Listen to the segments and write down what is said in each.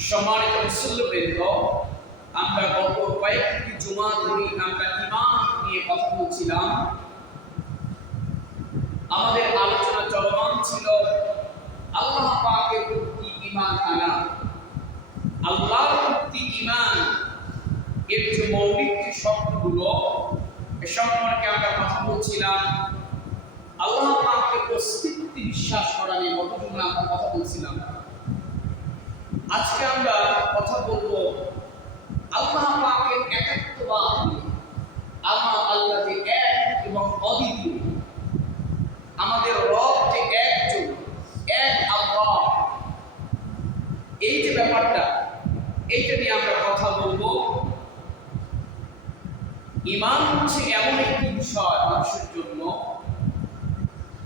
সম্মানিত মুসল্লিবৃন্দ, আমরা গত কয়েকটি জুমা ধরে আমরা ঈমান নিয়ে কথা বলছিলাম। আমাদের আলোচনা চলমান ছিল আল্লাহ পাকের প্রতি ঈমান আনা। আল্লাহর প্রতি ঈমান এর যে মৌলিক শর্তগুলো, এ সম্পর্কে আমরা কথা বলছিলাম। আল্লাহ পাকের অস্তিত্বে বিশ্বাস করা নিয়ে গত জুমা আমরা কথা বলছিলাম। আজকে আমরা কথা বলবো আল্লাহ পাকের একাত্মবাদ নিয়ে। আল্লাহ যে এক এবং অদ্বিতীয়, আমাদের রব যে একজন, এক আল্লাহ, এই যে ব্যাপারটা, এইটা নিয়ে আমরা কথা বলবো। ঈমান হচ্ছে এমন একটি বিষয় মানুষের জন্য,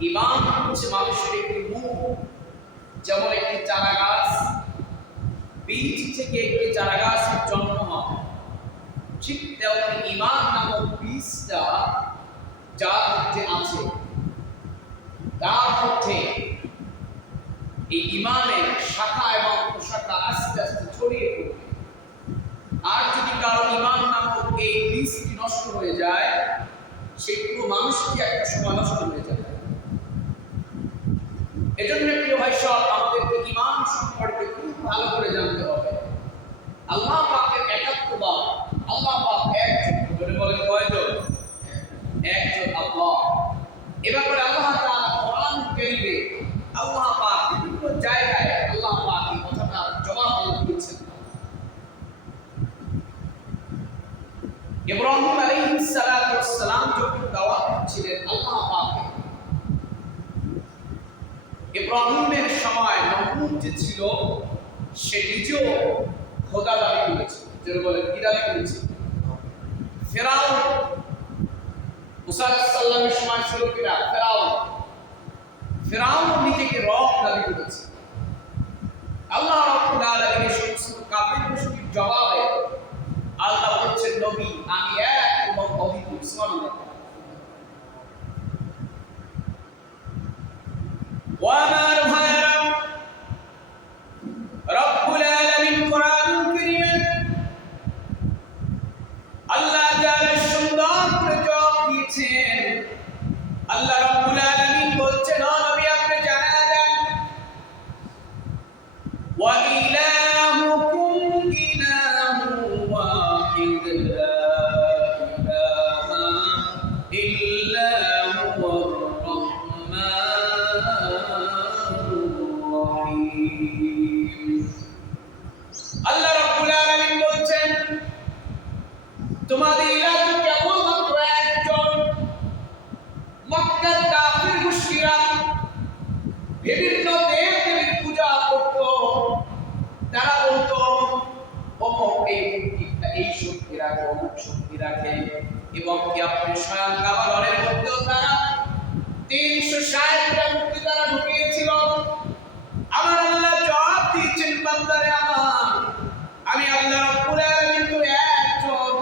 ঈমান হচ্ছে মানুষের একটি মুখ। যেমন একটি চারা গাছ, বীজ থেকে একটি চারা গাছের জন্ম হয়, ঠিক তেমনি ঈমান নামক বীজটা যার মধ্যে আছে, তার মধ্যে এই ঈমানের শাখা এবং প্রশাখা আস্তে আস্তে ছড়িয়ে পড়বে। আর যদি কারো ঈমান নামক এই বীজটি নষ্ট হয়ে যায়, সেই পুরো মানুষটি একটা সময় নষ্ট হয়ে যাবে। এজন্য প্রিয় ভাই সব, আমাদেরকে ঈমান সম্পর্কে খুব ভালো করে জানতে হবে। আল্লাহ পাকের একাত্মবাদ, আল্লাহ পাক একজন, বলেন কয়জন? একজন আল্লাহ। এ ব্যাপারে আল্লাহ তাআলা কোরআন কারীমে আল্লাহ পাক বিভিন্ন জায়গায় আল্লাহ পাক এই কথাটার জবাব দিয়েছেন। ইব্রাহিম আলাইহিস সালাতু ওয়াস সালাম যখন দাওয়াত দিচ্ছিলেন আল্লাহ পাকে, ইব্রাহিমের সময় নমরুদ যে ছিল, সে নিজেও খোদা দাবি করেছে। যেটা বলে কি দাবি করেছে? ফেরাউন, মুসা আলাইহিস সালামের সময় ছিল কিনা? ফেরাউন নিজেকে রব দাবি করেছে। আল্লাহ রাব্বুল আলামিনের সমস্ত কাফির মুশরিক জবাবে আল্লাহ বলছেন, নবী আমি এক এবং অদ্বিতীয়। সুবহানাল্লাহ। ওয়ামার ভাইরা, রব্বুল আলামিন কোরআন কারীমে আল্লাহ তাআলা সুন্দর করে জবাব দিয়েছেন। আল্লাহ রব্বুল আলামিন বলছেন, ও নবী আপনি জানায়া দেন, ওয়া ইলাহুকুম ইলাহুন ওয়াহিদ লা ইলাহা ইল্লা হুয়ার আল্লাহ রাব্বুল আলামিন বলছেন, তোমাদের ইলাহ কেবলমাত্র একজন। মক্কার কাফির মুশরিকরা বিভিন্ন দেব-দেবীর পূজা করত। তারা বলতো অমুক এই শক্তি রাখে, অমুক শক্তি রাখে, এবং কি আপনি স্বয়ং কাবার মধ্যেও তারা 360টা মূর্তি তারা ঢুকিয়েছিল। আমার আল্লাহ জবাব দিয়েছেন, বান্দারে আমার, আমি আল্লাহ রাব্বুল আলামিন তো একজন।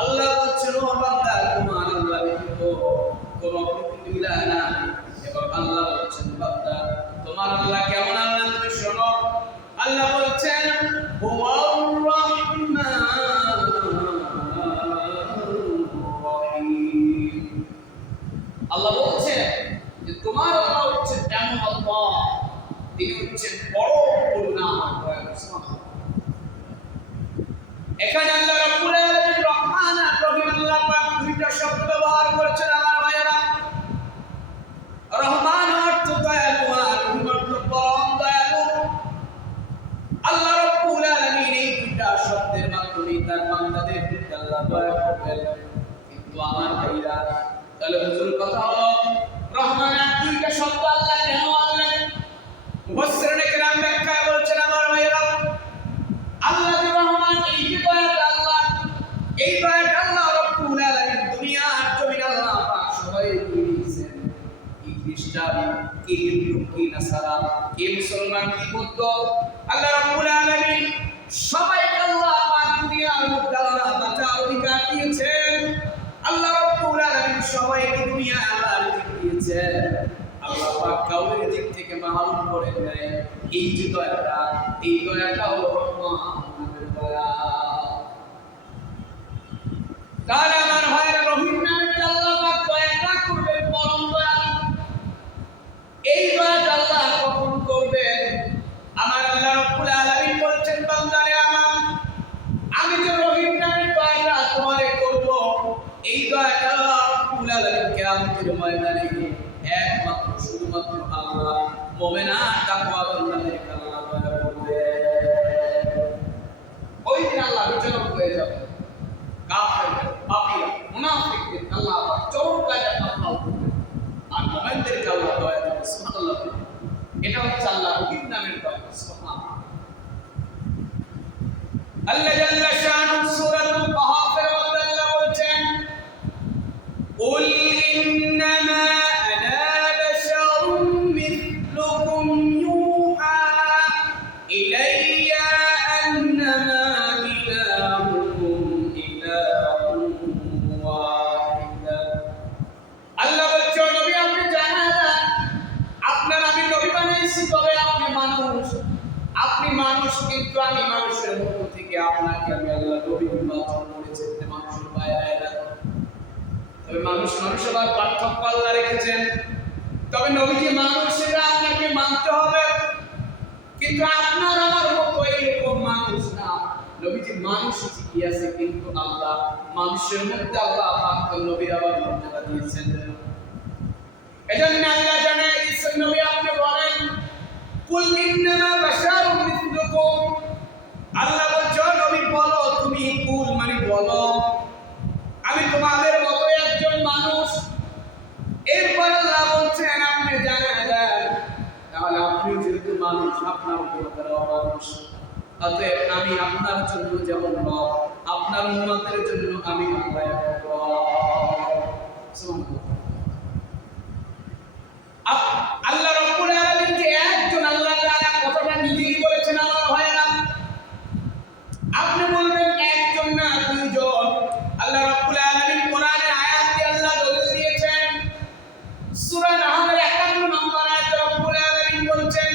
আল্লাহ বলছেন, ও বান্দা তোমার আল্লাহ ব্যতীত কোনো ইলাহ নাই। এবং আল্লাহ বলছেন, বান্দা তোমার আল্লাহ কেমন আল্লাহ তুমি শোনো। আল্লাহ বলছেন, হুয়ার রাহমানুর রহিম। আল্লাহ বলছেন যে তোমার আল্লাহ হচ্ছেন এমন আল্লাহ, তিনি হচ্ছেন বড় করুণাময় দয়ালু। এখানে আল্লাহ রাব্বুল আলামিন রহমান আর রহিম, আল্লাহ পাক দুইটা শব্দ ব্যবহার করেছেন আমার ভাইয়েরা। রহমান অর্থ দয়ালু আর রহিম অর্থ পরম দয়ালু। আল্লাহ রাব্বুল আলামিন এই দুইটা শব্দের মাধ্যমে তার বান্দাদের প্রতি আল্লাহ দয়া করবেন। কিন্তু আমার ভাইরা, তাহলে হুজুর কথা হলো, রহমান আর দুইটা শব্দ আল্লাহ কেন আনলেন? মুফাসসিরিনে কেরাম ব্যাখ্যায় বলছেন আমার ভাইরা, আল্লাহ যে রহমান, এই যে দয়াটা আল্লাহ, এই দয়াটা আল্লাহ রাব্বুল আলামিন দুনিয়ার জমিন আল্লাহ পাক সবাই দিয়েছেন। কি খ্রিস্টান, কি হিন্দু, কি নাসারা, কি মুসলমান, কি বৌদ্ধ, আল্লাহ রাব্বুল আলামিন সবাইকে আল্লাহ পাক দুনিয়ার মধ্যে আল্লাহ বাঁচার অধিকার দিয়েছেন। আল্লাহ রাব্বুল আলামিন সবাইকে দুনিয়ায় আল্লাহ রিজিক দিয়েছেন। আল্লাহ পাক কাউকে রিজিক থেকে মাহরুম করেন নাই। এই যে দয়াটা, এই দয়াটা হলো রহমানের দয়া। তাহলে আমার ভাইরা রহিম নামের আল্লাহ পাক দয়াটা করবেন পরম দয়া। এই দয়াটা আল্লাহ কখন করবেন? আমার আল্লাহ রাব্বুল আলামিন বলছেন বান্দারে আমার, আমি যে রহিম নামের দয়াটা তোমারে করব, এই দয়াটা আল্লাহ রাব্বুল আলামিন কিয়ামতের ময়দানে একমাত্র শুধুমাত্র আল্লাহ মুমিন আর তাকওয়া বান্দাদেরকে আল্লাহ দয়া করবে। ওই দিন আল্লাহ বিচারক হয়ে যাবে কাফের, পাপীরা, মুনাফিকদের আল্লাহ চরম কাজে আল্লাহ করবে, আর মুমিনদেরকে আল্লাহ দয়া করবে। সুবহানাল্লাহ। এটা হচ্ছে আল্লাহ রহিম নামের দয়া। সুবহানাল্লাহ। আল্লাহ জাল্লা শানুহু সূরাতুল কাহাফের মধ্যে আল্লাহ বলছেন, কুল ইন্নামা আনা বাশারুম মিথলুকুম ইউহা ইলাইয়া আন্নামা ইলাহুকুম ইলাহুন ওয়াহিদ। আল্লাহ বলছেন, নবী আপনি জানেন না, আপনার আমি নবী বানাইছি, তবে আপনি মানুষ। আপনি মানুষ, কিন্তু আমি মানুষের মধ্য থেকে আপনাকে আমি আল্লাহ নবী নির্বাচন করেছি, মানুষের বাইরে। তবে মানুষ আবার পার্থক্য আল্লাহ রেখেছেন। তবে নবীজি মানুষ, সেটা আপনাকে মানতে হবে, কিন্তু আপনার আমার মতো এইরকম মানুষ না। নবীজি মানুষ ঠিকই আছে, কিন্তু আল্লাহ মানুষের মধ্যে আল্লাহ পাক নবীর আবার মর্যাদা দিয়েছেন। এজন্য আল্লাহ জানে, ঈশ্বর নবী আপনি বলেন, কুল ইন্নামা বাশারুম মিথলুকুম। আল্লাহ বলছেন, নবী বলো, তুমি কুল মানে বলো, আমি তোমাদের মতো একজন মানুষ। এরপর আল্লাহ বলছেন, আপনি জানেন তাহলে আপনি যেহেতু মানুষ, আপনার উপরও মানুষ, অতএব আমি আপনার জন্য যেমন রব, আপনার উম্মতের জন্য আমি আল্লাহ এক রব। সুবহানাল্লাহ। আল্লাহ রাব্বুল আলামিন যে একজন আল্লাহ তাআলা, কথাটা নিজেই বলেছেন আমার ভাইরা। আপনি বলবেন একজন না দুইজন। আল্লাহ রাব্বুল আলামিন কোরআনের আয়াত দিয়ে আল্লাহ দলিল দিয়েছেন। সূরা নাহলের 51 নম্বর আয়াতে রাব্বুল আলামিন বলছেন,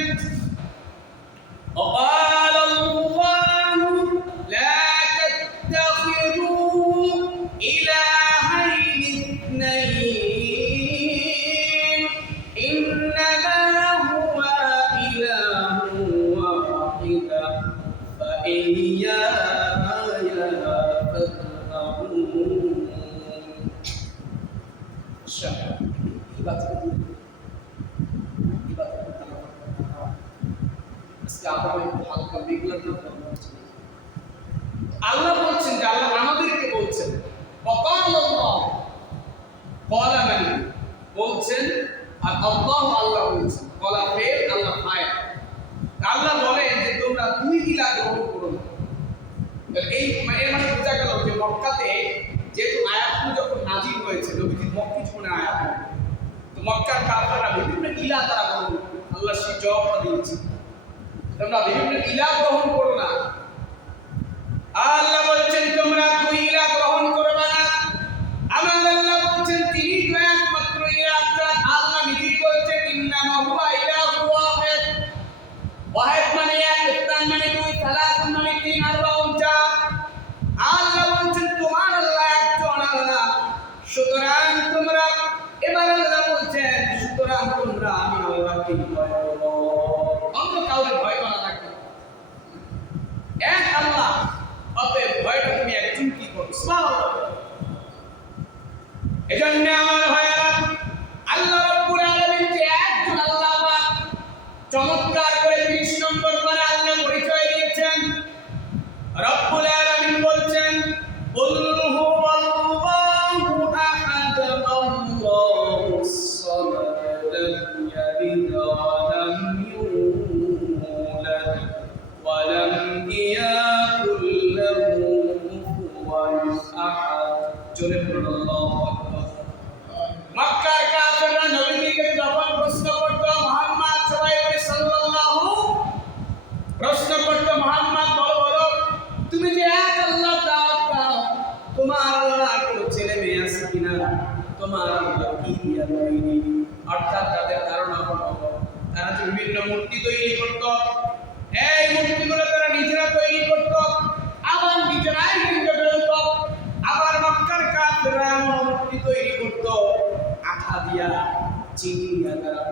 وقال الله لا تتخذوا إلهين اثنين إنما هو إله واحد فإياي فارهبون। আল্লাহ বলছেন যে আল্লাহ আমাদেরকে বলছেন, বলছেন, আর আল্লাহ আল্লাহ বলছেন, কলা ফের আল্লাহ ফায়। আল্লাহ বলেন যে তোমরা দুই ইলাহ গ্রহণ করো না। এই এর মানে বোঝা গেল যে মক্কাতে যেহেতু আয়াতগুলো যখন নাজিল হয়েছে, নবীজির মক্কি জীবনে আয়াত, তো মক্কার কাফেররা বিভিন্ন ইলাহ তারা গ্রহণ করত। আল্লাহ সেই জবাবটা দিয়েছে, তোমরা বিভিন্ন ইলাহ গ্রহণ করো না। আল্লাহ বলছেন তোমরা দুই ইলাহ গ্রহণ করবে না। আমার আল্লাহ বলছেন তিনি তো একমাত্র ইলাহ। আল্লাহ নিজেই বলছেন, ইন্নামা হুয়া ইলাহু ওয়াহিদ। ওয়াহিদ মানে এক, ইসলাম মানে দুই, সালাতুন মানে তিন, আরবাউন চার। আল্লাহ বলছেন তোমার আল্লাহ একজন আল্লাহ, সুতরাং তোমরা, এবার আল্লাহ বলছেন সুতরাং তোমরা আমি আল্লাহকে ভয় করো, অন্য কাউকে ভয় করা লাগবে না। এক আল্লাহ, অতএব ভয়টা তুমি একজন কি করো। সুবহানাল্লাহ। এজন্য আমার ভাইরা, আল্লাহ রাব্বুল আলামিন যে একজন আল্লাহ পাক, চমৎকার করে 30 নম্বর করে আল্লাহ পরিচয় দিয়েছেন। রাব্বুল আলামিন বলছেন, কুল হুয়াল্লাহু আহাদ আল্লাহুস সামাদ লাম ইয়ালিদ ওয়া লাম ইউলাদ ওয়া লাম ইয়াকুল লাহু কুফুওয়ান আহাদ। জোরে বলুন আল্লাহু আকবার। মক্কার কাফেররা নবীকে যখন প্রশ্ন করত, মুহাম্মদ সবাই বলে সাল্লাল্লাহু, প্রশ্ন করত মুহাম্মদ বলো বলো তুমি যে এক আল্লাহ দাওয়াত দাও, তোমার আল্লাহ কোনো ছেলে মেয়ে আছে কিনা, তোমার আল্লাহ কি দিয়া তৈরি। অর্থাৎ তাদের ধারণা হলো তারা যে বিভিন্ন মূর্তি তৈরি করত, এই মূর্তি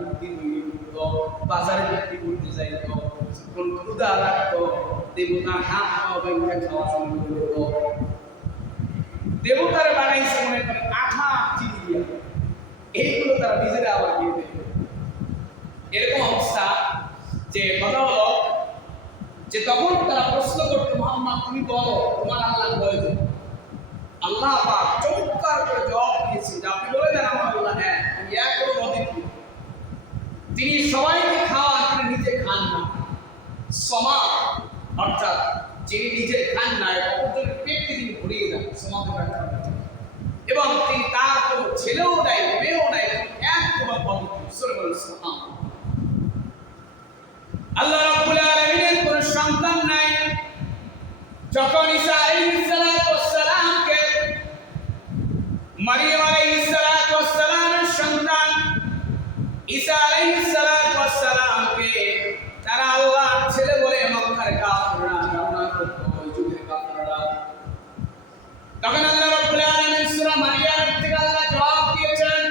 বুদ্ধি তৈরি করতো, বাজারে বিক্রি করতে যাইতো, কোন ক্ষুধা লাগতো দেবতার হাত পা ভেঙে খাওয়া শুরু করে দিত। দেবতারা বানাইছে মনে করেন আঠা চিনি দিয়ে, এইগুলো তারা নিজেরা আবার দিয়ে দেবে। এরকম অবস্থা যে কথা হলো যে তখন তারা প্রশ্ন করতো, মুহাম্মদ তুমি বলো তোমার আল্লাহ কয়জন? আল্লাহ পাক চমৎকার করে জবাব দিয়েছেন যে আপনি বলে দেন আমার আল্লাহ হ্যাঁ আমি এক কোনো অদ্বিতীয়, তিনি সবাইকে খাওয়ান, তিনি নিজে খান না। সমা অর্থাৎ যিনি নিজে খান না অপরজনের পেটকে তিনি ভরিয়ে দেন, সমাজে এবং তিনি তার কোনো ছেলেও নাই মেয়েও নাই, এক কোনো পবিত্র। আল্লাহ রাব্বুল আলামিনের কোনো সন্তান নাই। যখন ঈসা আলাইহিস সালামকে মারিয়াম আলাইহিস সালামের সন্তান ঈসা আলাইহিস সালামকে তারা আল্লাহর ছেলে বলে মক্কার কাফিররা ধারণা করত, ওই যুগের কাফিররা, তখন আল্লাহ রাব্বুল আলামিন সূরা মারিয়ামের থেকে আল্লাহ জবাব দিয়েছেন।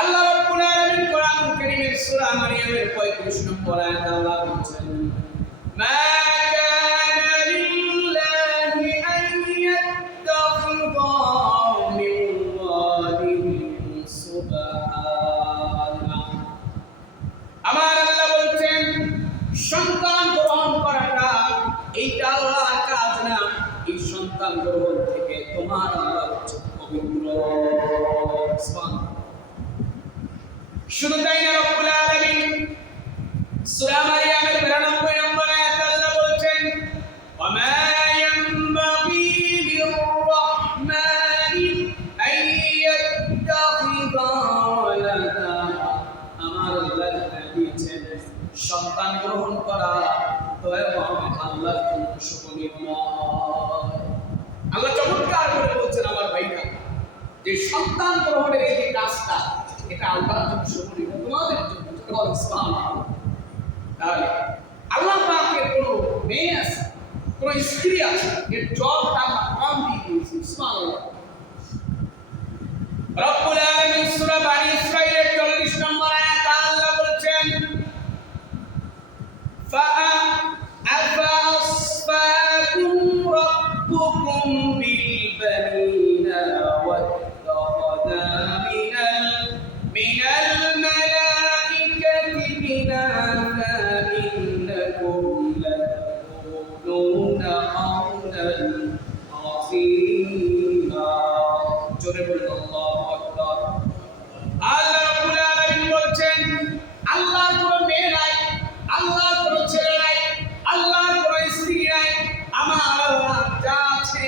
আল্লাহ রাব্বুল আলামিন কোরআন কারীমের সূরা মারিয়ামের 35 নম্বর আয়াতে আল্লাহ বলেছেন, মা কানা লিল্লাহি আন ইয়াত্তাখিযা মিন ওয়ালিদিন সুবহানাহু। আমার আল্লাহ বলছেন সন্তান গ্রহণ করাটা এইটা আল্লাহর কাজ না, এই সন্তান গ্রহণ থেকে তোমার আল্লাহ হচ্ছে পবিত্র। শুধু তাই না, রব্বুল আলামিন সূরা মারিয়ামের 92 নম্বর আয়াতে আল্লাহ বলছেন, ওয়া মা ইয়ানবাগি লির-রাহমানি আন ইয়াত্তাখিযা ওয়ালাদা। আমার আল্লাহ দিয়েছেন সন্তান গ্রহণ করা দয়াময় আল্লাহর জন্য শোভনীয় নয়। আল্লাহ চমৎকার করে বলছেন আমার ভাইরা যে সন্তান গ্রহণের এই যে কাজটা এটা আল্লাহর জন্য শোভনীয়, তোমাদের জন্য। সুবহানাল্লাহ। তাহলে আল্লাহ পাকের কোনো মেয়ে আছে, কোনো স্ত্রী আছে, এর জবটা আল্লাহ কম দিয়ে দিয়েছে। সুবহানাল্লাহ। রব্বুল আলামিন সূরা বানী ইসরাঈলের 40 নম্বর আয়াতে আল্লাহ বলেছেন, فَأَصْفَاكُمْ رَبُّكُمْ بِالْبَنِينَ وَاتَّخَذَ مِنَ الْمَلَائِكَةِ إِنَاثًا إِنَّكُمْ لَتَقُولُونَ قَوْلًا عَظِيمًا। জোরে বলুন আল্লাহু আকবার। আল্লাহ রাব্বুল আলামিন বলছেন আল্লাহর কোনো মেয়ে নাই, আল্লাহর কোনো ছেলে নাই, আল্লাহর কোনো স্ত্রী নাই, আমার আল্লাহ যা আছে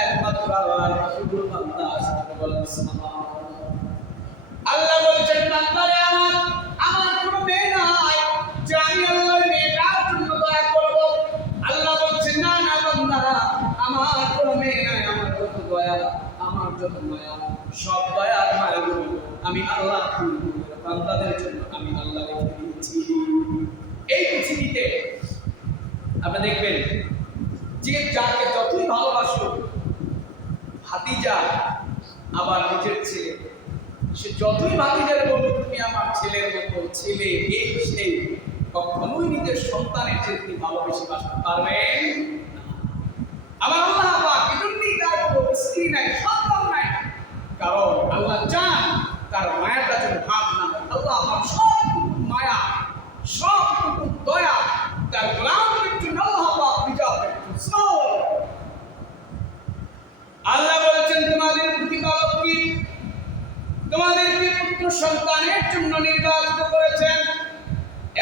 একমাত্র আল্লাহর রাসূল বান্দা সাথে বলেন সুবহানাল্লাহ। আল্লাহ বলছেন বান্দারে আমার কোনো মেয়ে নাই যে আমি আল্লাহর মেয়েটার জন্য দয়া করব। আল্লাহ বলছেন না না বান্দারা, আমার কোনো মেয়ে নাই, আমার যত দয়া, আমার যত মায়া, সব দয়া আর মায়াগুলো আমি আল্লাহ বান্দাদের জন্য আমি আল্লাহ রেখে দিয়েছি। এই পৃথিবীতে আপনি দেখবেন যে যাকে যতই ভালোবাসো ভাতিজা আবার নিজের ছেলে, সে যতই ভাতিজার বলুক তুমি আমার ছেলের মতো, ছেলে এই সেই, কখনোই নিজের সন্তানের চেয়ে তিনি ভালোবেসে বাসতে পারবেন না। আমার আল্লাহ পাক এজন্যই তার কোনো স্ত্রী নাই, সন্তান নাই, কারণ আল্লাহ চান তার মায়াটা যেন ভাগ না হয়। আল্লাহ আমার সবটুকু মায়া, সবটুকু দয়া তার গোলামের জন্য আল্লাহ পাক রিজার্ভ রেখেছেন। আল্লাহ বলেছেন তোমাদের প্রতিপালক কি তোমাদেরকে পুত্র সন্তানের জন্য নির্বাচিত করেছেন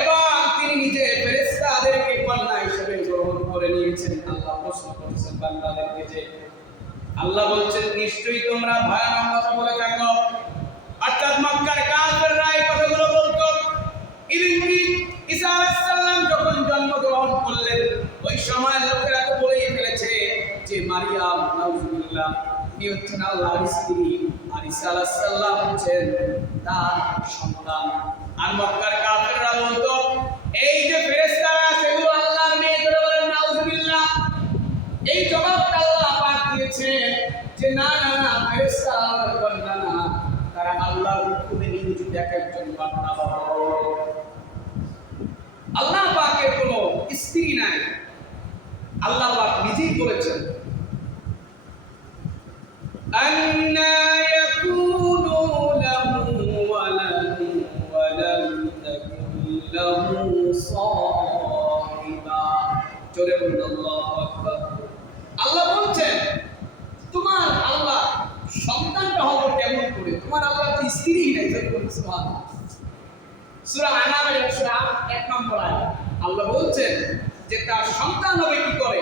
এবং তিনি নিজে ফেরেশতাদেরকে কন্যা হিসেবে গ্রহণ করে নিয়েছেন। আল্লাহ প্রশ্ন করেছেন বান্দাদেরকে যে আল্লাহ বলছেন নিশ্চয়ই তোমরা ভয়ানক কথা বলে থাকো, অর্থাৎ মক্কার কাফেররা এই কথাগুলো বলতো। ইবনে ঈসা আলাইহিস সালাম যখন জন্মগ্রহণ করলেন ওই সময় লোকেরা তো বলেই ফেলেছে যে মারিয়াম নাউজুবিল্লাহ তিনি হচ্ছেন আল্লাহর স্ত্রী, আর ঈসা আলাইহিস সালাম হচ্ছেন তার সন্তান। আর মক্কার কাফেররা বলতো এই যে ফেরেশতারা সেগুলো আল্লাহর মেয়ে, করে বলেন নাউজুবিল্লাহ। এই জবাবটা আল্লাহ পাক দিয়েছেন যে না না না, ফেরেশতা আল্লাহর কন্যা না, তারা আল্লাহর হুকুমে নিয়োজিত এক একজন বান্দা আল্লাহ পাকের কোনো স্ত্রী নাই। আল্লাহ পাক নিজেই বলেছেন আন্না ইয়াকুনু লাহু ওয়ালাদুন ওয়া লাম তাকুন লাহু সাহিবা। জোরে বলুন আল্লাহু আকবার। আল্লাহ বলছেন তোমার আল্লাহ সন্তানটা হবে কেমন করে? তোমার আল্লাহ তো স্ত্রী নাই। জোরে বলুন সুবহানাল্লাহ। সূরা আনামের 1 নম্বর আয়াত আল্লাহ বলছেন যে তার সন্তান হবে কি করে?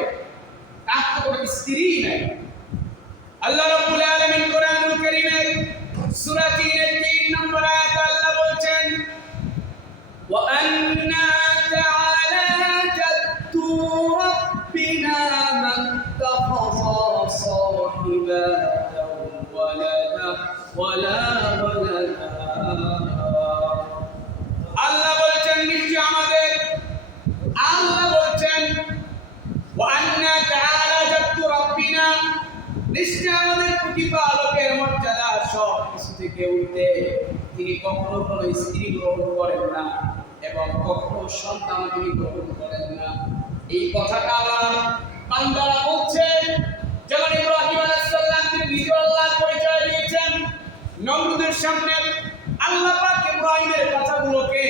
তার তো কোনো স্ত্রী নাই। আল্লাহ রাব্বুল আলামিন কোরআনুল কারীমের সূরা 3 এর 3 নম্বর আয়াতে আল্লাহ বলছেন ওয়া আন্না তাআলা জাদ্দু রাব্বিনা মাত্তাখাযা সাহিবাতাও ওয়ালাদা ওয়ালা ওয়ালাদা। আল্লাহ বলছেন নিশ্চয় আমাদের আল্লাহ বলছেন ওয়া আন্না তাআলা জাদ্দু রাব্বিনা, নিশ্চয় আমাদের প্রতিপালকের মর্যাদা সব কিছু থেকে উঠে তিনি কখনো কোনো স্ত্রী গ্রহণ করেন না এবং কখনো সন্তান তিনি গ্রহণ করেন না। এই কথাটা আল্লাহ বান্দারা বলছেন। যেমন ইব্রাহিম আলাইহিস সালাম তিনি নিজে আল্লাহর পরিচয় দিয়েছেন নমরুদের সামনে। আল্লাহ পাক ইব্রাহিমের কথাগুলোকে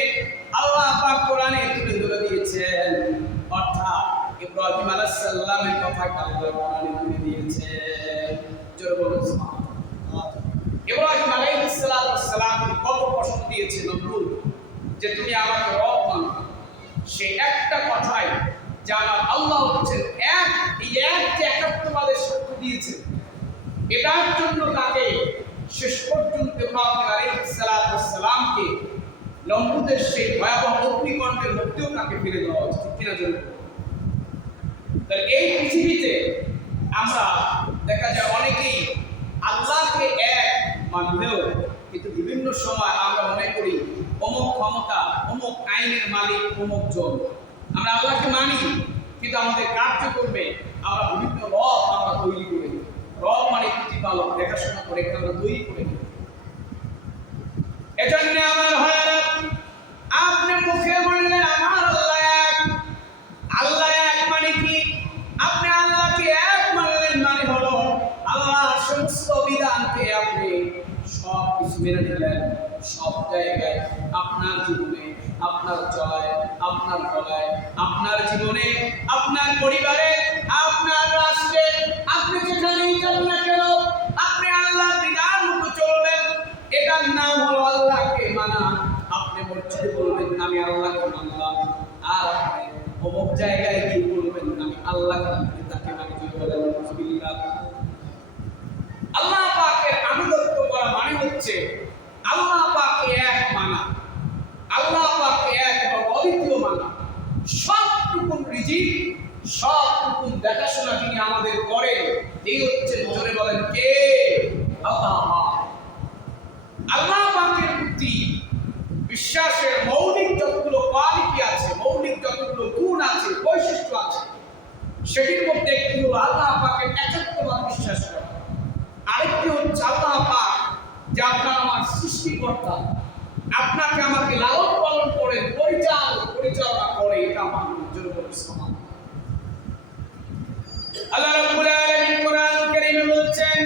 আল্লাহ পাক কোরআনে তুলে ধরে দিয়েছেন, অর্থাৎ ইব্রাহিম আলাইহিস সালামের কথাটা আল্লাহ কোরআনে তুলে দিয়েছেন। জোরে বলুন সুবহানাল্লাহ। ইব্রাহিম আলাইহিস সালাম কত প্রশ্ন দিয়েছেন নমরুদ যে তুমি আমাকে রব মানো। সেই একটা কথাই যে আমার আল্লাহ হচ্ছেন এক, এই এক যে একাত্মবাদের সাক্ষ্য দিয়েছেন, এটার জন্য তাকে শেষ পর্যন্ত ইব্রাহিম আলাইহিস সালামকে নমরুদের সেই ভয়াবহ অগ্নিকণ্ডের মধ্যেও তাকে ফিরে দেওয়া উচিত কিনা? জন্য তাহলে এই পৃথিবীতে আমরা দেখা যায় অনেকেই আল্লাহকে এক মানলেও কিন্তু বিভিন্ন সময় আমরা মনে করি অমুক ক্ষমতা, অমুক আইনের মালিক, অমুক জন। আমরা আল্লাহকে মানি কিন্তু আমাদের কার্যক্রমে আমরা বিভিন্ন রব আমরা তৈরি করে নিই। রব মানে প্রতিপালক, দেখাশোনা করে আমরা তৈরি করে নিই। এজন্য আমার ভাইরা আপনি মুখে বললেন আমার আল্লাহ এক, আল্লাহ এক মানে কি? আপনি আল্লাহকে এক মানলেন মানে হলো আল্লাহর সমস্ত বিধানকে আপনি সব কিছু মেনে নিলেন। সব জায়গায় আপনার জীবনে, আপনার চলায়, আপনার বলায়, আপনার জীবনে, আপনার পরিবারে, আপনার রাষ্ট্রে, আপনি যেখানেই যান না কেন আপনি আল্লাহর বিধান মতো চলবেন। এটার নাম হলো আল্লাহকে মানা। আপনি মসজিদে বলবেন আমি আল্লাহকে মানলাম, আর আপনি অমুক জায়গায় গিয়ে বলবেন আমি আল্লাহকে মানি, তাকে মানি। বিসমিল্লাহ। আল্লাহ পাকের আনুগত্য করা মানে হচ্ছে আল্লাহ পাককে এক মানা, আল্লাহ পাককে এক এবং অদ্বিতীয় মানা। সবটুকুন রিজিক, সবটুকুন দেখাশোনা তিনি আমাদের করেন। এই হচ্ছে, জোরে বলেন কে? আল্লাহ। আল্লাহ পাকের প্রতি বিশ্বাসের মৌলিক যতগুলো কোয়ালিটি আছে, মৌলিক যতগুলো গুণ আছে, বৈশিষ্ট্য আছে, সেটির মধ্যে একটি হলো আল্লাহ পাকের একাত্মবাদ বিশ্বাস করা। আরেকটি হচ্ছে আল্লাহ পাক যে আপনার আমার সৃষ্টিকর্তা, আপনাকে আমাকে লালন পালন করে পরিচালনা করে, এটা মানব। জোরে বলুন সুবহানাল্লাহ। আল্লাহ রাব্বুল আলামিন কোরআনুল কারীমে বলছেন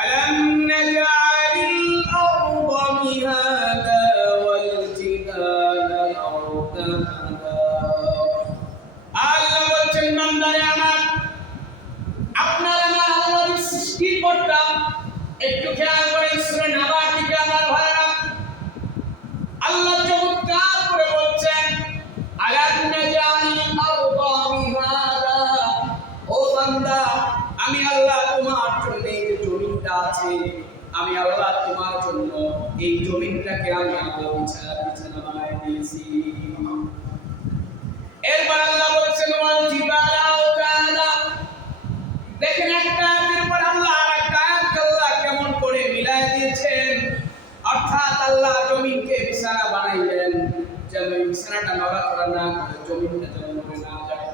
আলাম নাজআলিল আরদা মিহাদা ওয়াল জিবালা আওতাদা। আল্লাহ বলছেন বান্দারে আমার, আপনার আমার আল্লাহর সৃষ্টিকর্তা। একটু খেয়াল করেন সূরা নাবা থেকে আমার ভাইরা আল্লাহ চমৎকার করে বলছেন আলাম নাজআলিল আরদা মিহাদা। ও বান্দা, আমি আল্লাহ তোমার জন্য এই যে জমিনটা আছে, আমি আল্লাহ তোমার জন্য এই জমিনটাকে আমি আল্লাহ বিছানা বানাই দিয়েছি। এরপর আল্লাহ বলছেন ওয়াল জিবালা আওতাদা। দেখেন একটা আয়াতের পর আল্লাহ আরেকটা আয়াত আল্লাহ কেমন করে মিলায় দিয়েছেন। অর্থাৎ আল্লাহ জমিনকে বিছানা বানাইলেন যেন বিছানাটা নড়াচড়া না করে, জমিনটা যেন নড়ে না যায়।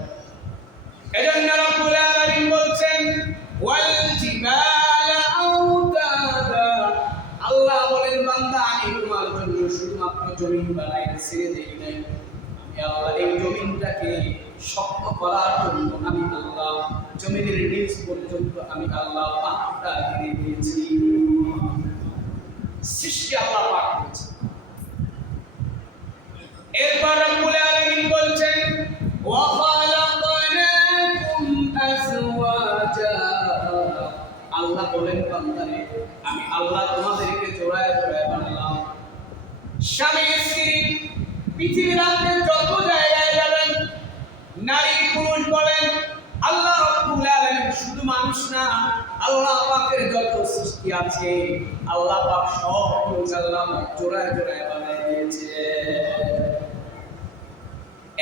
এজন্য রব্বুল আলামিন বলছেন ওয়াল জিবালা আওতাদা। আল্লাহ বলেন বান্দা আমি তোমার জন্য জমিন বানাই ছেড়ে দেই নাই। আমি আল্লাহ এই জমিনটাকে শক্ত করার জন্য আমি আল্লাহ জমিনের নিচ পর্যন্ত আমি আল্লাহ পাহাড়টা ঘিরে দিয়েছি। সৃষ্টি আল্লাহ পাক করেছে। এরপর রব্বুল আলামিন বলছেন ওয়া খালাকনাকুম আজওয়াজা। আল্লাহ বলেন বান্দারে আমি আল্লাহ তোমাদেরকে জোড়ায় জোড়ায় বানালাম। স্বামী স্ত্রী পৃথিবীর আপনি যত জায়গায় যাবেন নারী পুরুষ বলেন আল্লাহ রাব্বুল আলামিন শুধু মানুষ না আল্লাহ পাকের যত সৃষ্টি আছে আল্লাহ পাক সব আল্লাহ জোড়ায় জোড়ায় বানিয়ে দিয়েছে।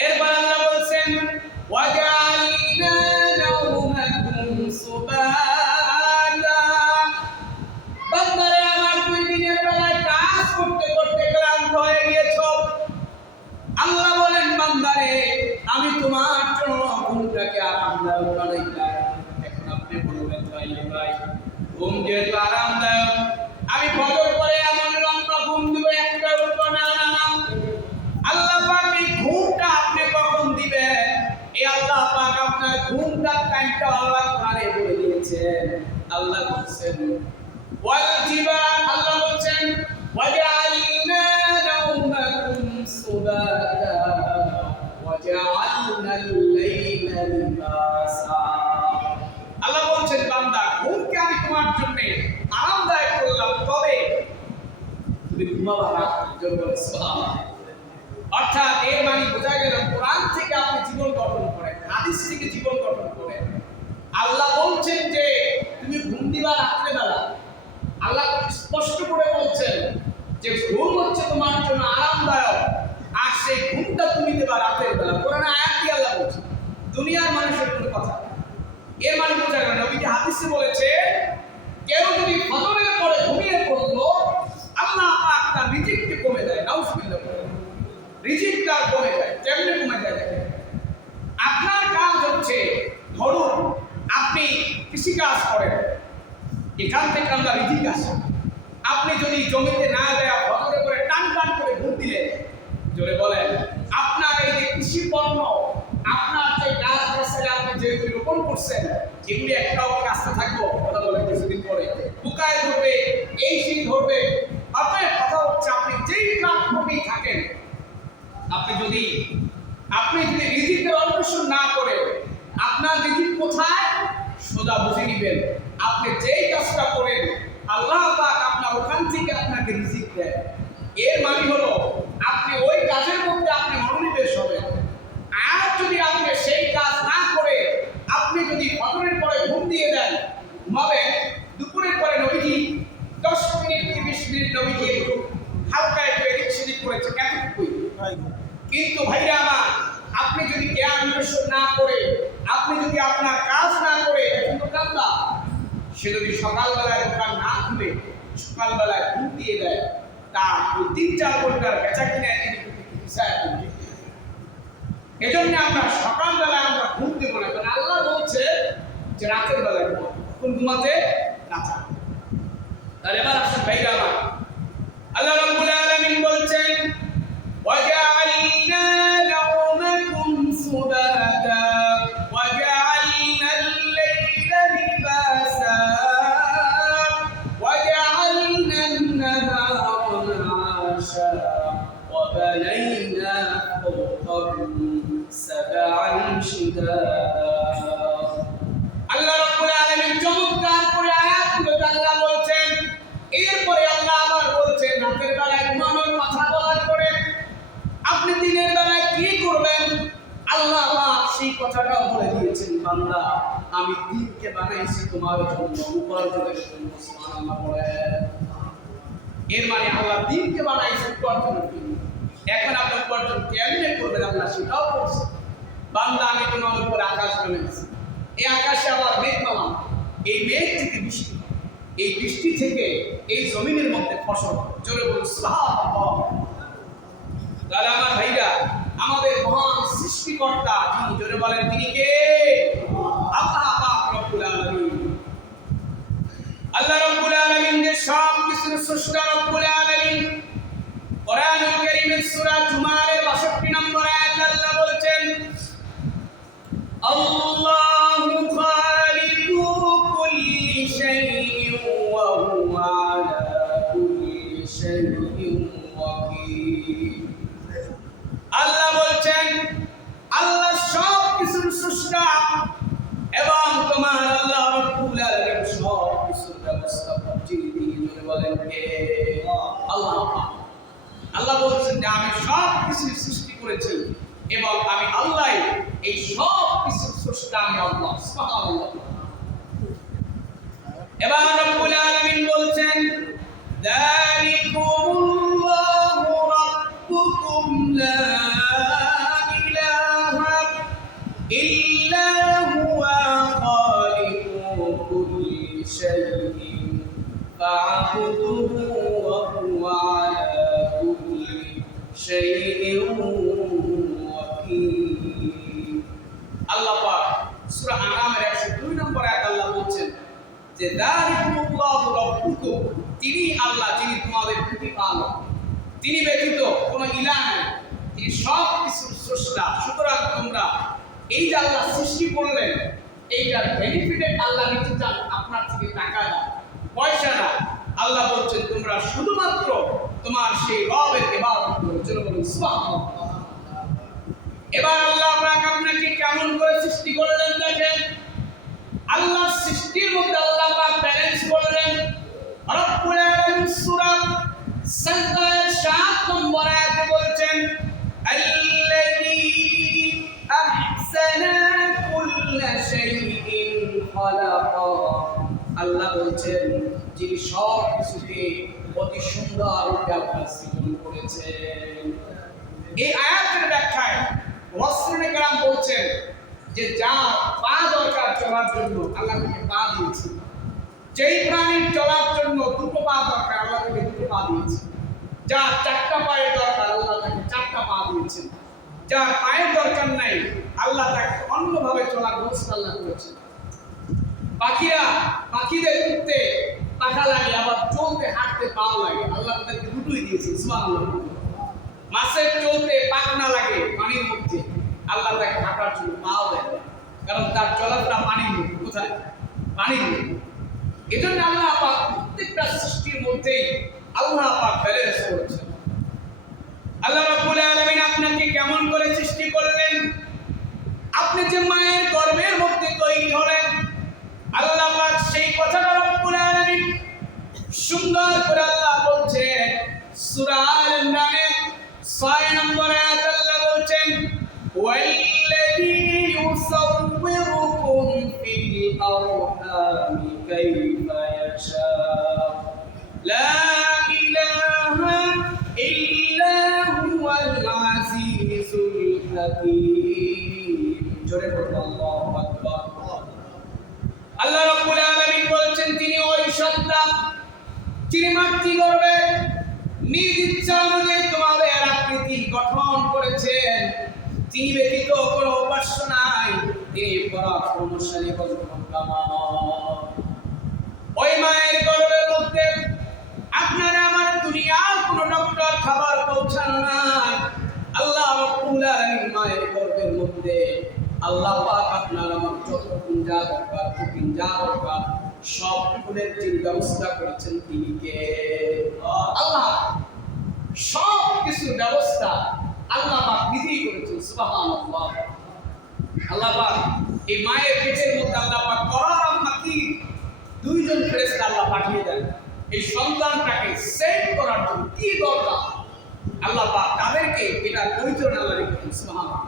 এরপর আল্লাহ বলছেন ওয়াজআলনা নাওমাকুম সুবাতা। বান্দারে আমার দুই দিনের বেলায় কাজ করতে করতে ক্লান্ত হয়ে গিয়েছো। আল্লাহ বলেন বান্দারে আমি তোমার জন্য ঘুমটাকে আরামদায়ক বানাইলাম। এখন আপনি বলবেন ভাই ঘুম যেহেতু আরামদায়ক আমি ফজর পরে এমন লম্বা ঘুম দিব একটা উঠবো না। আল্লাহ পাক এই ঘুমটা আপনি কখন দিবেন এই আল্লাহ পাক আপনার ঘুমটার টাইমটা আল্লাহ কোরআনে বলে দিয়েছেন। আল্লাহ বলছেন ওয়াল জিবাল আল্লাহ বলছেন ওয়াজআলনা নাওমাকুম সুবাতা ওয়াজআলনা আল-লাইলা লিবাসা। আল্লাহ বলছেন বান্দা ঘুমকে আমি তোমার জন্য আরামদায়ক করলাম তবে তুমি ঘুমাবা না। সুবহানাল্লাহ। অর্থাৎ এর মানে বোঝা গেল কোরআন থেকে আপনি জীবন গঠন করেন, হাদিস থেকে জীবন গঠন করেন। আল্লাহ বলছেন যে তুমি ঘুম দিবা রাত্রে বেলা। আল্লাহ স্পষ্ট করে বলছেন যে ঘুম হচ্ছে তোমার জন্য আরামদায়ক আর সেই ঘুমটা তুমি দেবা রাতের বেলা। কোরআনে আয়াত দিয়ে আল্লাহ বলছেন, দুনিয়ার মানুষের কোনো কথা। এর মানে বোঝা গেল নবীজি হাদিসে বলেছে কেউ যদি ফজরের পরে ঘুমিয়ে পড়লো আল্লাহ পাক তার রিজিককে কমে দেয়। নাউজুবিল্লাহ। রিজিকটা কমে যায়। কেমনে কমে যায় দেখেন। আপনার কাজ হচ্ছে ধরুন আপনি কৃষিকাজ করেন, এখান থেকে আমরা রিজিক আসে। আপনি যদি জমিতে না যায় ফজরে করে টান টান করে ঘুম দিলেন, জোরে বলেন আপনার এই যে কৃষি পণ্য আপনার যে গাছ গাছালি আপনি যেগুলি রোপণ করছেন এগুলি একটাও কাজটা থাকবো কথা বলেন কিছুদিন পরে পোকায় ধরবে, এই শীত ধরবে। আপনার কথা হচ্ছে আপনি যেই প্ল্যাটফর্মেই থাকেন আপনি যদি রিজিকের অন্বেষণ না করে আপনার রিজিক কোথায় সোজা বুঝে নিবেন। আপনি যেই কাজটা করেন আল্লাহ পাক আপনার ওখান থেকে আপনাকে রিজিক দেয়। এর মানে হলো আপনি ওই কাজের মধ্যে আপনি মনোনিবেশ হবেন। আর যদি আপনি সেই কাজ না করে আপনি যদি ফজরের পরে ঘুম দিয়ে দেন ঘুমাবেন, দুপুরের পরে নবীজি 10 মিনিট 30 মিনিট নবীজি একটু হালকা একটু এদিক সেদিক করেছে এতটুকুই। কিন্তু ভাইরা আমার আপনি যদি জ্ঞান অন্বেষণ না করে আপনি যদি আপনার কাজ না করে দোকানদার সে যদি সকালবেলায় দোকান না খুলে সকালবেলায় ঘুম দিয়ে দেয় তার 3-4 ঘন্টার বেচা কিনা এজন্য আমরা সকালবেলায় আমরা ঘুম দেবো না। কারণ আল্লাহ বলছে যে রাতের বেলায় কোন ঘুমাতে না চায়। তাহলে এবার আসুন ভাইরা আমার আল্লাহ রাব্বুল আলামিন বলছেন وجعلنا نومكم سباتا وجعلنا الليل لباسا وجعلنا النهار معاشا وبنينا فوقكم سبعا شدادا। আল্লাহ রাব্বুল আলামিন চমৎকার করে আয়াতগুলো আল্লাহ বলছেন। এরপরে আল্লাহ আবার বলছেন রাতের বেলায় ঘুমানোর কথা বলার পরে আপনি দিনের বেলায় কি করবেন আল্লাহ পাক সেই কথাটাও বলে দিয়েছেন বান্দা আমি দিনকে বানাইছি তোমার জন্য উপার্জনের জন্য। সুবহানাল্লাহ বলেন। এর মানে আল্লাহ দিনকে বানাইছে উপার্জনের জন্য। এখন আপনি উপার্জন কেমনে করবেন আল্লাহ সেটাও বলছেন। বান্দা আমি তোমার উপর আকাশ বানাইছি, এই আকাশে আবার মেঘ নামাম, এই মেঘ থেকে বৃষ্টি, এই বৃষ্টি থেকে এই জমিনের মধ্যে ফসল। জোরে বলুন সুবহানাল্লাহ। তাহলে আমার ভাইরা আমাদের মহান সৃষ্টিকর্তা যিনি, জোরে বলেন তিনি কে? আল্লাহ পাক রব্বুল আলামিন। আল্লাহ রব্বুল আলামিন যে সব কিছুর স্রষ্টা রব্বুল আলামিন কোরআনুল কারীমে স্রষ্টা এবং তোমার আল্লাহ রাব্বুল আলামিন সব কিছুর ব্যবস্থা করছেন। তিনি বলেন কে? আল্লাহ। আল্লাহ বলছেন যে আমি সব কিছু সৃষ্টি করেছি এবং আমি আল্লাহই এই সব কিছুর স্রষ্টা, আমি আল্লাহ সুবহানাল্লাহ। এবার রব্বুল আলামিন বলছেন যালিকুমুল্লাহু রাব্বুকুম লা ইলাহা ইল্লা হুয়া খালিকু কুল্লি শাইইন ফা'বুদুহু ওয়া হুয়া আলা কুল্লি শাইইন ওয়াকিল। আল্লাহ পাক সূরা আনামের 102 নম্বর আয়াত আল্লাহ বলছেন যে যালিকুমুল্লাহু রাব্বুকুম, তিনি আল্লাহ, যিনি তোমাদের প্রতিপালক, তিনি ব্যতীত কোনো ইলাহ নেই, তিনি সব কিছুর স্রষ্টা। সুতরাং তোমরা এই যে আল্লাহ সৃষ্টি করলেন, এইটার বেনিফিটেড আল্লাহ নিতে চান আপনার থেকে টাকা না, পয়সা না। আল্লাহ বলছেন তোমরা শুধুমাত্র তোমার সেই রবের ইবাদত করো। চলো বলুন সুবহানাল্লাহ। এবার আল্লাহ পাক আপনাকে কেমন করে সৃষ্টি করলেন দেখেন। আল্লাহ সৃষ্টির মধ্যে আল্লাহ পাক ব্যালেন্স করলেন। রব্বুল আলামিন সূরা সাজদার 7 নম্বর আয়াতে বলছেন আল্লাযী আহসানা কুল্লা শাইইন খালাকা। আল্লাহ বলছেন যিনি সব কিছুকে অতি সুন্দর রূপে আল্লাহ সৃষ্টি করেছেন। এই আয়াতের ব্যাখ্যায় রাসূল কেরাম বলছেন যে যার পা দরকার চলার জন্য আল্লাহ তাকে পা দিয়েছে, যেই প্রাণীর চলার জন্য দুটো পা দরকার আল্লাহ তাকে দুটো পা দিয়েছে, যার চারটা পায়ের দরকার আল্লাহ তাকে চারটা পা দিয়েছেন, যার পায়ের দরকার নাই আল্লাহ তাকে অন্যভাবে চলার ব্যবস্থা আল্লাহ করেছেন। পাখিদের উঠতে পাখা লাগে, আবার চলতে হাঁটতে পাও লাগে, আল্লাহ তাদেরকে দুটোই দিয়েছে সুবহানাল্লাহ। মাছের চলতে পাখনা লাগে পানির মধ্যে, আল্লাহ তাকে হাঁটার জন্য পাও দেয়, কারণ তার চলাফেরা পানির মধ্যে। কোথায়? পানির মধ্যে। এজন্য আল্লাহ পাক প্রত্যেকটা সৃষ্টির মধ্যেই আল্লাহ পাক ব্যালেন্স করেছেন। আল্লাহ রাব্বুল আলামিন আপনাকে কেমন করে সৃষ্টি করলেন? আপনি যে মায়ের গর্ভের মধ্যে তৈরি হলেন, আল্লাহ পাক সেই কথাটা রাব্বুল আলামিন সুন্দর করে আল্লাহ বলছেন সূরা আল ইমরানের 6 নম্বর আয়াত আল্লাহ বলছেন ওয়াল্লাযী ইউসাউবিরুকুম ফিল আরহামি কাইফা ইয়াশা লা ইলাহা ইল্লা হুয়াল আজিজুল হাকীম। জোরে বলুন আল্লাহু আকবার। আল্লাহ রাব্বুল আলামিন বলছেন তিনি ওই সত্তা যিনি মাতৃগর্ভে নিজ ইচ্ছা অনুযায়ী তোমাদের আকৃতি গঠন করেছেন, তিনি ব্যতীত কোনো উপাস্য নাই, তিনি পরাক্রমশালী পরাক্রমশালী। ওই মায়ের গর্ভের মধ্যে আপনার আমার দুনিয়ার কোনো ডক্টর খাবার পৌঁছানো নাই। আল্লাহ রাব্বুল আলামিন মায়ের গর্ভের মধ্যে আল্লাহ পাক আপনার আমার যতক্ষণ যা দরকার, প্রতিদিন যা দরকার সব গুণের যে ব্যবস্থা করেছেন তিনি কে? আল্লাহ। সব কিছুর ব্যবস্থা আল্লাহ পাক নিজেই করেছেন সুবহানাল্লাহ। আল্লাহ পাক এই মায়ের পেটের মধ্যে আল্লাহ পাক করার মাকির দুইজন ফেরেশতা আল্লাহ পাঠিয়ে দেন এই সন্তানটাকে সেভ করার জন্য। কি দরকার আল্লাহ পাক তাদেরকে এটা পরিচয় আল্লাহ রেখেছেন সুবহানাল্লাহ।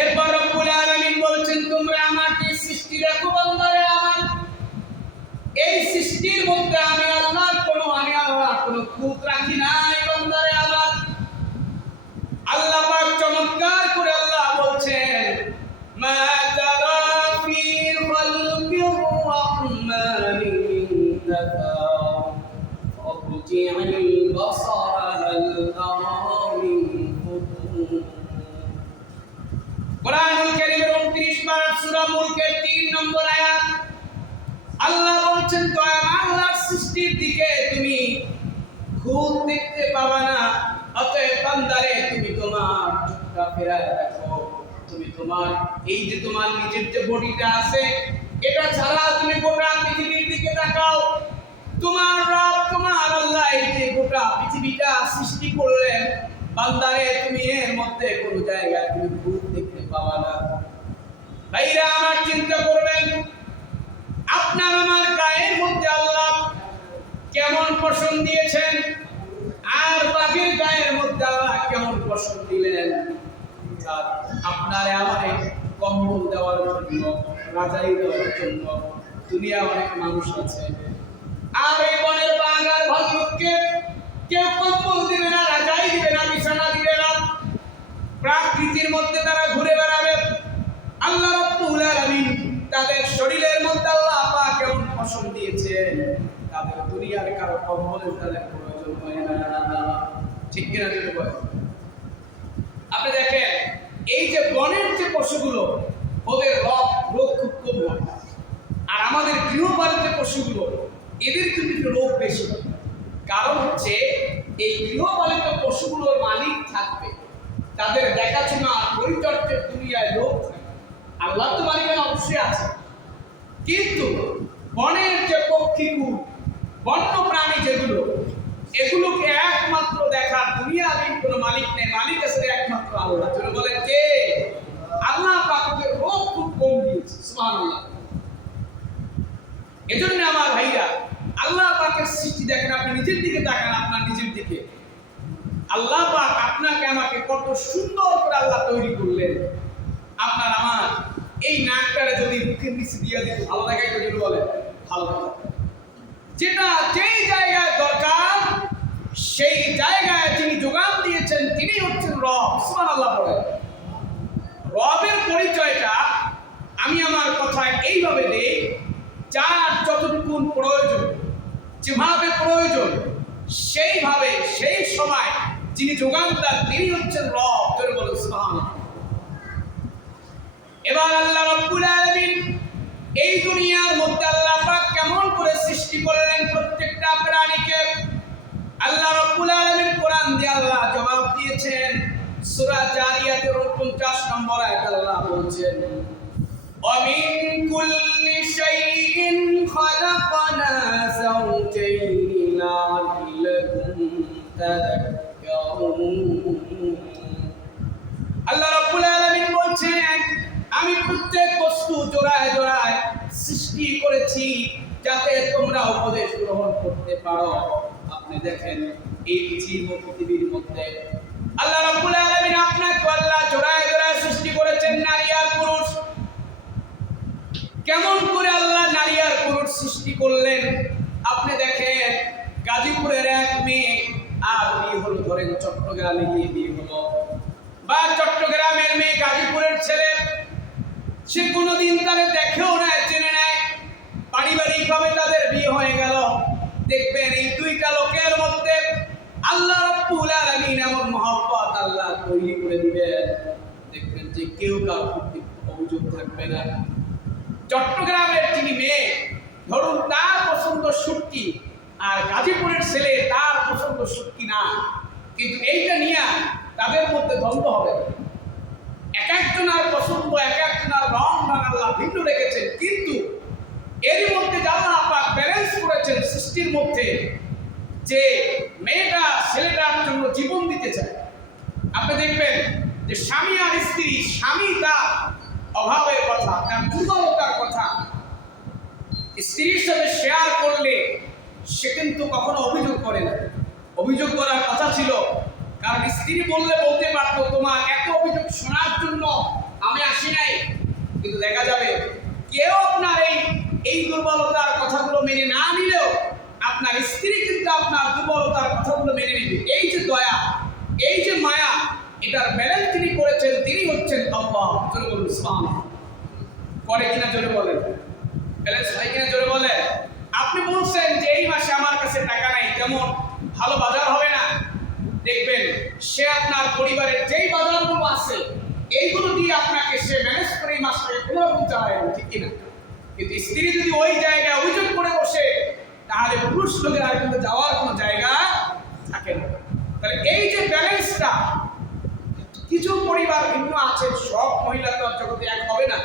এরপর রব্বুল আলামিন বলছেন তোমরা আমাকে সৃষ্টি দেখো বান্দারে আমার, এই সৃষ্টির মধ্যে আমি আল্লাহর কোনো খুঁত রাখি নাই বান্দারে আমার। আল্লাহ পাক চমৎকার করে আল্লাহ বলছেন মা তারা ফি খালকির রাহমানি মিন তাফাউত ফারজি'ল বাসারা হাল তারা মিন ফুতুর। কোরআনুল কারীমের 29 পারা সূরা মুলকের 3 নম্বর আয়াত আল্লাহ বলছেন দয়াময় আল্লাহর সৃষ্টির দিকে তুমি খুব দেখতে পাবা না, অতএব বান্দারে তুমি তোমার চোখটা ফেরায় রাখো। তুমি তোমার এই যে তোমার নিজের যে বডিটা আছে এটা ছাড়া তুমি গোটা পৃথিবীর দিকে তাকাও। তোমার রব তোমার আল্লাহ এই যে গোটা পৃথিবীটা সৃষ্টি করলেন, বান্দারে তুমি এর মধ্যে কোন জায়গায় তুমি ভুল দেখতে ভাইরা আমার চিন্তা করবেন, আপনার আমার গায়ের মধ্যে আল্লাহ কেমন পশম দিয়েছেন, আর বাকির গায়ের মধ্যে আল্লাহ কেমন পশম দিলেন। আপনার আমারে কম্বল দেওয়ার জন্য, রাজাই দেওয়ার জন্য দুনিয়া অনেক মানুষ আছে, আর এই বনের বাঘ আর ভাল্লুককে কেউ কম্বল দিবে না, রাজাই দিবে না, বিছানা দিবে না। প্রকৃতির মধ্যে তারা ঘুরে বেড়াবে। আল্লাহ রাব্বুল আলামিন তাদের শরীরের মধ্যে আল্লাহ পাক কেমন পশম দিয়েছেন, তাদের দুনিয়ার কারো কম্বলের তাদের প্রয়োজন হয় না। ঠিক কিনা দিতে বলেন? আপনি দেখেন, এই যে বনের যে পশুগুলো, ওদের রোগ খুব কম হয়, আর আমাদের গৃহপালিত পশুগুলো এদের কিন্তু রোগ বেশি হয়। কারণ হচ্ছে এই গৃহপালিত পশুগুলোর মালিক থাকবে, তাদের দেখাশোনা পরিচর্যার দুনিয়ায় লোক থাকবে। আল্লাহ তো মালিকানা অবশ্যই আছে, কিন্তু বনের যে পক্ষীকুল, বন্য প্রাণী যেগুলো, এগুলোকে একমাত্র দেখার দুনিয়ার কোনো মালিক নেই, মালিক আছে একমাত্র আল্লাহ। যেন বলেন কে? আল্লাহ পাক ওদের রোগ খুব কম দিয়েছে। সুবহানাল্লাহ। এজন্য আমার ভাইরা, আল্লাহ পাকের সৃষ্টি দেখেন, আপনি নিজের দিকে তাকান, আপনার নিজের দিকে। আল্লাহ পাক আপনাকে আমাকে কত সুন্দর করে আল্লাহ তৈরি করলেন। আপনার আমার এই নাকটারে যদি মুখের নিচে দিয়ে দিত, ভালো লাগাই তো? যদি বলেন ভালো লাগে, যেটা যেই জায়গায় দরকার সেই জায়গায় যিনি যোগান দিয়েছেন তিনি হচ্ছেন রব। সুবহানাল্লাহ বলেন। রবের পরিচয়টা আমি আমার কথায় এইভাবে দেই, যার যতটুকু প্রয়োজন, যেভাবে প্রয়োজন সেইভাবে সেই সময় যিনি যোগান দেন তিনি হচ্ছেন রব। জোরে বলুন সুবহানাল্লাহ। এবার আল্লাহ রাব্বুল আলামিন এই দুনিয়ার মধ্যে আল্লাহ পাক কেমন করে সৃষ্টি করলেন প্রত্যেকটা প্রাণীকে, আল্লাহ রাব্বুল আলামিন কোরআন দিয়ে আল্লাহ জবাব দিয়েছেন। সূরা জারিয়াতের 49 নম্বর আয়াত আল্লাহ বলছেন, وَمِن كُلِّ شَيْءٍ خَلَقْنَا زَوْجَيْنِ لَعَلَّكُمْ تَذَكَّرُونَ। আল্লাহ রাব্বুল আলামিন বলছেন, আমি প্রত্যেক বস্তু জোড়ায় জোড়ায় সৃষ্টি করেছি যাতে তোমরা উপদেশ গ্রহণ করতে পারো। আপনি দেখেন এই পৃথিবীর মধ্যে আল্লাহ রাব্বুল আলামিন আপনাকে আল্লাহ জোড়ায় জোড়ায় সৃষ্টি করেছেন, নারী আর পুরুষ। কেমন করে আল্লাহ নারী আর পুরুষ সৃষ্টি করলেন? আপনি দেখেন, গাজীপুরের এক মেয়ে আর বিয়ে হলো, ধরেন চট্টগ্রামে গিয়ে বিয়ে হলো, বা চট্টগ্রামের মেয়ে গাজীপুরের ছেলে, সে কোনোদিন তাদের দেখেও না, চেনে নাই, পারিবারিকভাবে তাদের বিয়ে হয়ে গেল। দেখবেন এই দুইটা লোকের মধ্যে আল্লাহ রাব্বুল আলামিন এমন মহব্বত আল্লাহ তৈরি করে দিবেন, দেখবেন যে কেউ কারোর প্রতি অভিযোগ থাকবে না। চট্টগ্রামের যিনি মেয়ে, ধরুন তার পছন্দ শুটকি, আর গাজীপুরের ছেলে তার পছন্দ শুটকি না, কিন্তু এইটা নিয়ে তাদের মধ্যে দ্বন্দ্ব হবে। এক একজনের পছন্দ, এক একজনের রং আল্লাহ ভিন্ন রেখেছেন, কিন্তু এর মধ্যে আল্লাহ পাক ব্যালেন্স করেছেন সৃষ্টির মধ্যে, যে মেয়েটা ছেলেটার জন্য জীবন দিতে চায়। আপনি দেখবেন যে স্বামী আর স্ত্রী, স্বামী তার অভাবের কথা, তার দুর্বলতার কথা স্ত্রীর সাথে শেয়ার করলে সে কিন্তু কখনো অভিযোগ করে না। অভিযোগ করার কথা ছিল, কারণ স্ত্রী বললে বলতে পারতো তোমার এত অভিযোগ শোনার জন্য আমি আসি নাই। কিন্তু দেখা যাবে কেউ আপনার এই দুর্বলতার কথাগুলো মেনে না নিলেও আপনার স্ত্রী কিন্তু আপনার দুর্বলতার কথাগুলো মেনে নিবে। এই যে দয়া, এই যে মায়া, এটার ব্যালেন্স তিনি করেছেন, তিনি হচ্ছেন আল্লাহ। জোরে বলুন সুবহানাল্লাহ। করে কিনা জোরে বলেন? ব্যালেন্স হয় কিনা জোরে বলেন? আপনি বলছেন যে এই মাসে আমার কাছে টাকা নাই, তেমন ভালো বাজার হবে না, দেখবেন সে আপনার পরিবারের যেই বাজারগুলো আছে এইগুলো দিয়ে আপনাকে সে ম্যানেজ করে এই মাসটাকে কোনোরকম চালায়, ঠিক কিনা? কিন্তু স্ত্রী যদি ওই জায়গায় অভিযোগ করে বসে, তাহলে পুরুষ লোকের আর কিন্তু যাওয়ার কোনো জায়গা থাকে না। তাহলে এই যে ব্যালেন্সটা, কিছু পরিবার ভিন্ন আছে, সব মহিলা তো জগতে এক হবে না,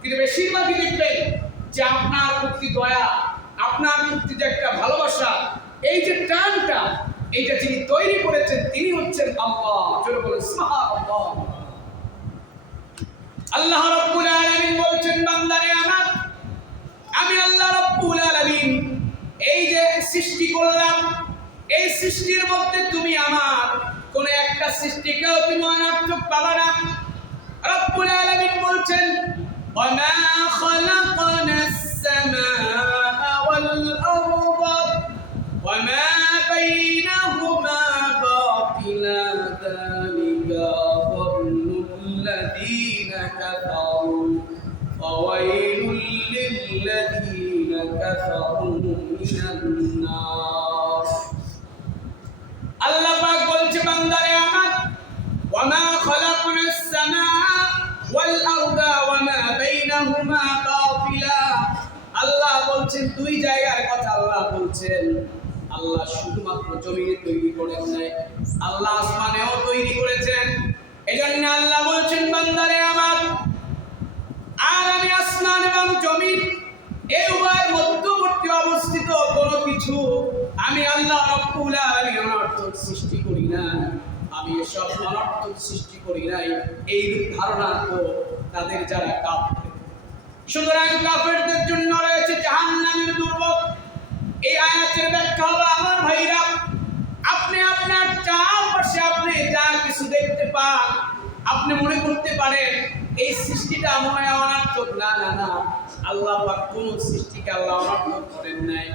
কিন্তু বেশিরভাগই দেখবেন যে আপনার প্রতি দয়া, আপনার প্রতি যে একটা ভালোবাসা, এই যে টানটা, এইটা যিনি তৈরি করেছেন তিনি হচ্ছেন আল্লাহ। জোরে বলেন সুবহানাল্লাহ। আল্লাহ রাব্বুল আলামিন বান্দারে আমার, আমি আল্লাহ রাব্বুল আলামিন এই যে সৃষ্টি করলাম, এই সৃষ্টির মধ্যে তুমি আমার কোন একটা সৃষ্টিকেও তুমি অনার্থক পাবা না। রব্বুল আলামিন বলছেন, ওয়ামা খালাকনাস সামাআ ওয়াল আরদা ওয়ামা বাইনাহুমা বাতিলা যালিকা যান্নুল্লাযীনা কাফারু ফাওয়াইলুল লিল্লাযীনা কাফারু মিনান নার। আল্লাহ পাক বলছে বান্দারে আমার, ওয়ামা খালাকনাস সামাআ ওয়াল আরদা ওয়ামা বাইনাহুমা বাতিলা। আল্লাহ বলছেন দুই জায়গার কথা আল্লাহ বলছেন। আল্লাহ শুধুমাত্র জমিনে তৈরি করেন নাই, আল্লাহ আসমানেও তৈরি করেছেন। এজন্য আল্লাহ বলছেন বান্দারে আমার, আর আমি আসমান এবং জমিন এই উভয়ের মধ্যবর্তী অবস্থিত কোনো কিছু আমি আল্লাহ রাব্বুল আলামিন অনর্থক সৃষ্টি করি না। আমি এসব অনর্থক সৃষ্টি করি নাই, এই ধারণা তো তাদের যারা কাফের। সুতরাং কাফেরদের জন্য রয়েছে জাহান্নামের দুর্ভোগ। এই আয়াতের ব্যাখ্যা হলো আমার ভাইরা, আপনি আপনার চারপাশে আপনি যা কিছু দেখতে পান, আপনি মনে করতে পারেন এই সৃষ্টিটা মনে হয় অনর্থক। না না না, আল্লাহ পাক কোন সৃষ্টিকে আল্লাহ অনর্থক করেন নাই।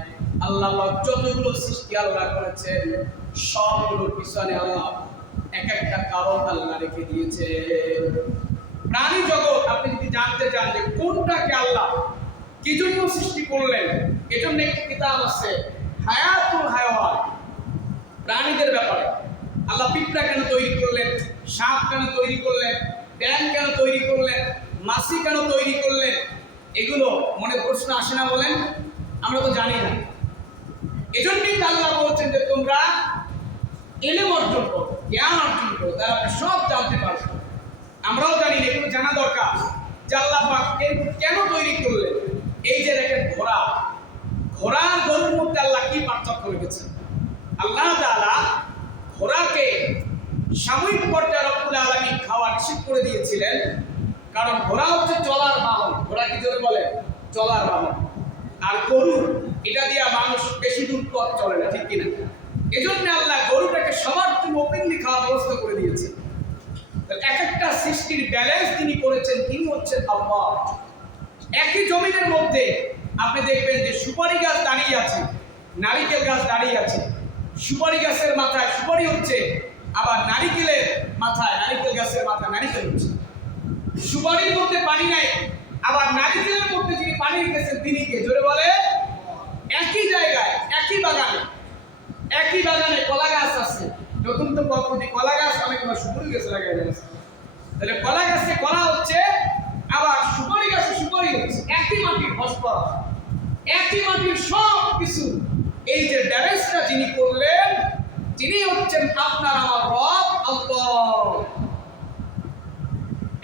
আল্লাহ পাক যতগুলো সৃষ্টি আল্লাহ করেছেন সবগুলোর পিছনে আল্লাহ এক একটা কারণ আল্লাহ রেখে দিয়েছে। প্রাণী জগৎ আপনি যদি জানতে চান যে কোনটাকে আল্লাহ কি জন্য সৃষ্টি করলেন, এজন্য একটি কিতাব আছে হায়াতুল হায়াওয়ান, প্রাণীদের ব্যাপারে। আল্লাহ পিঁপড়া কেন তৈরি করলেন, সাপ কেন তৈরি করলেন, ব্যাঙ কেন তৈরি করলেন, মাছি কেন তৈরি করলেন, এগুলো মনে প্রশ্ন আসে না বলেন? আমরা তো জানি না। এজন্যই আল্লাহ বলছেন যে তোমরা ইলম অর্জন করো, জ্ঞান অর্জন করো, তারা আপনি সব জানতে পারবে। আমরাও জানি না, এগুলো জানা দরকার যে আল্লাহ পাক কেন তৈরি করলেন। এই যে দেখেন ঘোড়া, ঘোড়া গরুর মধ্যে আল্লাহ কি পার্থক্য রেখেছেন? আল্লাহ তাআলা ঘোড়াকে সাময়িক পর্যায়ে রব্বুল আলামিন খাওয়া নিষেধ করে দিয়েছিলেন, কারণ ঘোড়া হচ্ছে চলার বাহন। ঘোড়া কি জোরে বলে? চলার বাহন। আর গরু, এটা দিয়ে মানুষ বেশি দূর পথ চলে না, ঠিক কিনা? এজন্য আল্লাহ গরুটাকে সবার জন্য ওপেনলি খাওয়ার ব্যবস্থা করে দিয়েছেন। এক একটা সৃষ্টির ব্যালেন্স তিনি করেছেন, তিনি হচ্ছেন আল্লাহ। একই জমিনের মধ্যে আপনি দেখবেন যে সুপারি গাছ দাঁড়িয়ে আছে, নারিকেল গাছ দাঁড়িয়ে আছে। সুপারি গাছের মাথায় সুপারি হচ্ছে, আবার নারিকেলের মাথায়, নারিকেল গাছের মাথায় নারিকেল হচ্ছে। সুপারির মধ্যে পানি নাই, আবার নারিকেলের মধ্যে যিনি পানি রেখেছেন তিনি কে? জোরে বলে। একই জায়গায়, একই বাগানে, একই বাগানে কলা গাছ আছে। নতুন তো পদ্ধতি, কলা গাছ অনেক সুপারি গাছ লাগাই যাচ্ছে। তাহলে কলা গাছে কলা হচ্ছে, আবার সুপারি গাছে সুপারি হচ্ছে। একই মাটির ফসফরাস, একই মাটির সব কিছু। এই যে ব্যালেন্সটা যিনি করলেন, তিনি হচ্ছেন আপনার আমার রব আল্লাহ।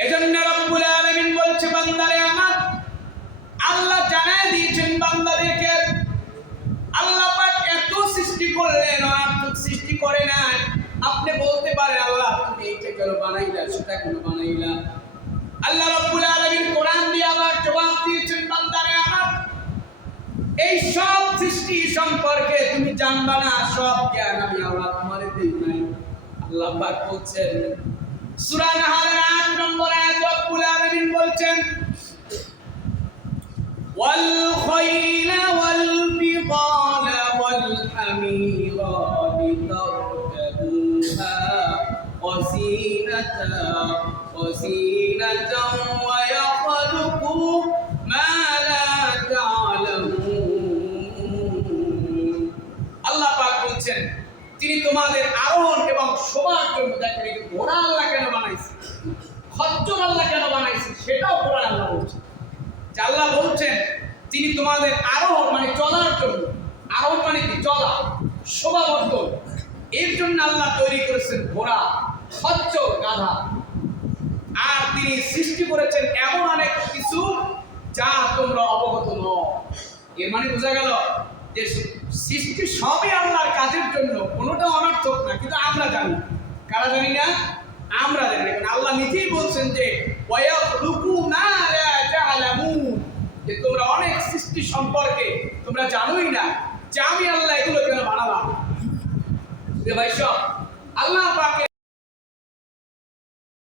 এজন্য রব্বুল আলামিন বলছে বান্দারে আমার, আল্লাহ জানায় দিয়েছেন বান্দাদেরকে, আল্লাহ পাক এত সৃষ্টি করলেন, অনার্থক সৃষ্টি করে না। আপনি বলতে পারেন আল্লাহ তুমি এইটা কেন বানাইলা, সেটা কেন বানাইলা? আল্লাহ রাব্বুল আলামিন কোরআন দিয়ে আবার জবাব দিয়েছেন বান্দারে আমার, এই সব সৃষ্টি সম্পর্কে তুমি জানবা না, সব জ্ঞান আমি আল্লাহ তোমারে দেই নাই। আল্লাহ পাক বলছেন সূরা নাহলের ৮ নম্বর আয়াত, রব্বুল আলামিন বলছেন ওয়াল খাইলা ওয়াল বিগালা ওয়াল হামিরা লিতারকাবুহা ওয়াজিনাতান ওয়া ইয়াখলুকু মা লা তা'লামুন। আল্লাহ পাক বলছেন তিনি তোমাদের আরোহণ এবং শোভার জন্য, দেখেন এই ঘোড়া আল্লাহ কেন বানাইছে, খচ্চর আল্লাহ কেন বানাইছে, সেটাও কোরআন আল্লাহ বলছেন। আল্লাহ বলছেন তিনি তোমাদের আরোহণ মানে চলার জন্য, আরোহণ মানে কি? চলা, শোভাবর্ধন, এর জন্য আল্লাহ তৈরি করেছেন ঘোড়া, খচ্চর, গাধা। আর তিনি সৃষ্টি করেছেন এমন অনেক কিছু যা তোমরা অবগত নও। এর মানে বোঝা গেল যে সৃষ্টি সবই আল্লাহর কাজের জন্য, কোনোটা অনর্থক না। কিন্তু আমরা জানি, কারা জানি না? আমরা জানি না। আল্লাহ নিজেই বলছেন যে ওয়ায়াখলুকু মা লা তা'লামুন, যে তোমরা অনেক সৃষ্টি সম্পর্কে তোমরা জানোই না যে আমি আল্লাহ এগুলো কেন বানালাম। ভাই সব আল্লাহ পাকের